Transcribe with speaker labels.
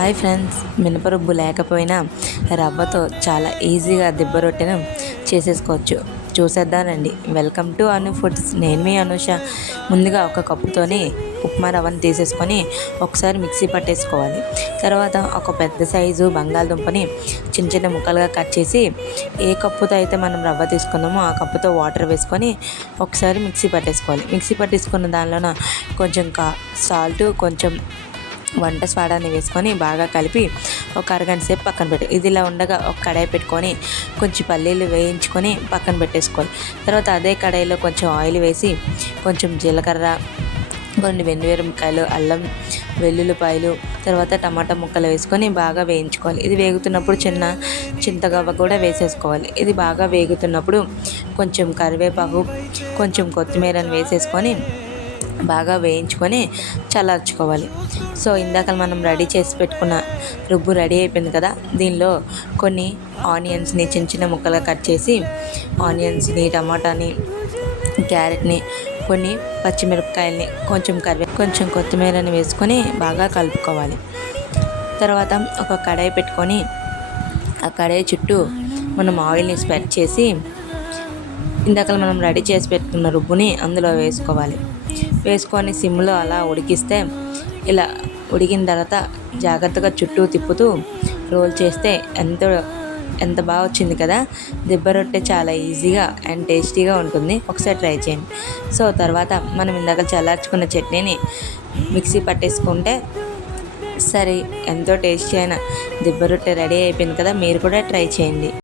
Speaker 1: Hi friends. మినపరుబ్బు లేకపోయినా రవ్వతో చాలా ఈజీగా దిబ్బ రొట్టెను చేసేసుకోవచ్చు. చూసేద్దానండి వెల్కమ్ టు అను ఫుడ్స్. నేను మీ అనుష. ముందుగా ఒక కప్పుతోని ఉప్మా రవ్వను తీసేసుకొని ఒకసారి మిక్సీ పట్టేసుకోవాలి. తర్వాత ఒక పెద్ద సైజు బంగాళదుంపని చిన్న చిన్న ముక్కలుగా కట్ చేసి ఏ కప్పుతో అయితే మనం రవ్వ తీసుకున్నామో ఆ కప్పుతో వాటర్ వేసుకొని ఒకసారి మిక్సీ పట్టేసుకోవాలి. మిక్సీ పట్టేసుకున్న దానిలోన కొంచెం కా సాల్ట్ కొంచెం వంట స్వాడాన్ని వేసుకొని బాగా కలిపి ఒక అరగంట సేపు పక్కన పెట్టి. ఇది ఇలా ఉండగా ఒక కడాయి పెట్టుకొని కొంచెం పల్లీలు వేయించుకొని పక్కన పెట్టేసుకోవాలి తర్వాత అదే కడాయిలో కొంచెం ఆయిల్ వేసి కొంచెం జీలకర్ర కొన్ని వెన్నుమిరపకాయలు అల్లం వెల్లుల్లిపాయలు తర్వాత టమాటా ముక్కలు వేసుకొని బాగా వేయించుకోవాలి. ఇది వేగుతున్నప్పుడు చిన్న చింతగవ్వ కూడా వేసేసుకోవాలి. ఇది బాగా వేగుతున్నప్పుడు కొంచెం కరివేపాకు కొంచెం కొత్తిమీరని వేసేసుకొని బాగా వేయించుకొని చల్లార్చుకోవాలి. సో ఇందాక మనం రెడీ చేసి పెట్టుకున్న రుబ్బు రెడీ అయిపోయింది కదా దీనిలో కొన్ని ఆనియన్స్ని చిన్న చిన్న ముక్కలుగా కట్ చేసి ఆనియన్స్ని టమాటాని క్యారెట్ని కొన్ని పచ్చిమిరపకాయల్ని కొంచెం కరివే కొంచెం కొత్తిమీరని వేసుకొని బాగా కలుపుకోవాలి. తర్వాత ఒక కడాయి పెట్టుకొని ఆ కడాయి చుట్టూ మనం ఆయిల్ని స్ప్రెడ్ చేసి ఇందాక మనం రెడీ చేసి పెట్టుకున్న రుబ్బుని అందులో వేసుకోవాలి. వేసుకొని సిమ్లో అలా ఉడికిస్తే ఇలా ఉడికిన తర్వాత జాగ్రత్తగా చుట్టూ తిప్పుతూ రోల్ చేస్తే ఎంతో ఎంత బాగా వచ్చింది కదా. దిబ్బ రొట్టె చాలా ఈజీగా అండ్ టేస్టీగా ఉంటుంది. ఒకసారి ట్రై చేయండి. సో తర్వాత మనం ఇందాక చల్లార్చుకున్న చట్నీని మిక్సీ పట్టేసుకుంటే సరే ఎంతో టేస్టీ అయిన దిబ్బ రొట్టె రెడీ అయిపోయింది కదా. మీరు కూడా ట్రై చేయండి.